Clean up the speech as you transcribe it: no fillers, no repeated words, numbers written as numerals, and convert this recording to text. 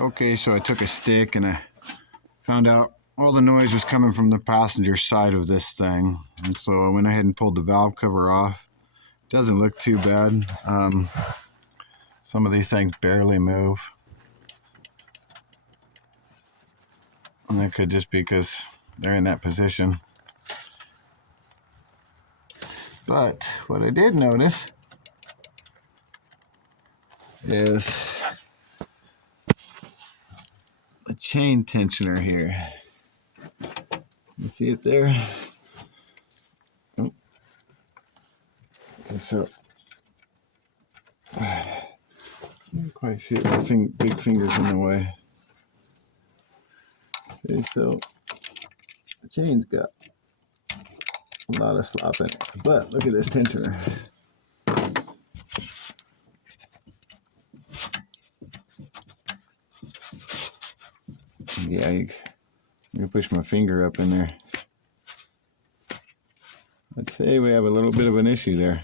Okay, so I took a stick and I found out all the noise was coming from the passenger side of this thing. And so I went ahead and pulled the valve cover off. Doesn't look too bad. Some of these things barely move. And that could just be because they're in that position. But what I did notice is the chain tensioner here. You see it there? Oh. Okay, so can't quite see it. My big finger's in the way. Okay, so the chain's got a lot of slop in it. But look at this tensioner. Yeah, you can push my finger up in there. I'd say we have a little bit of an issue there.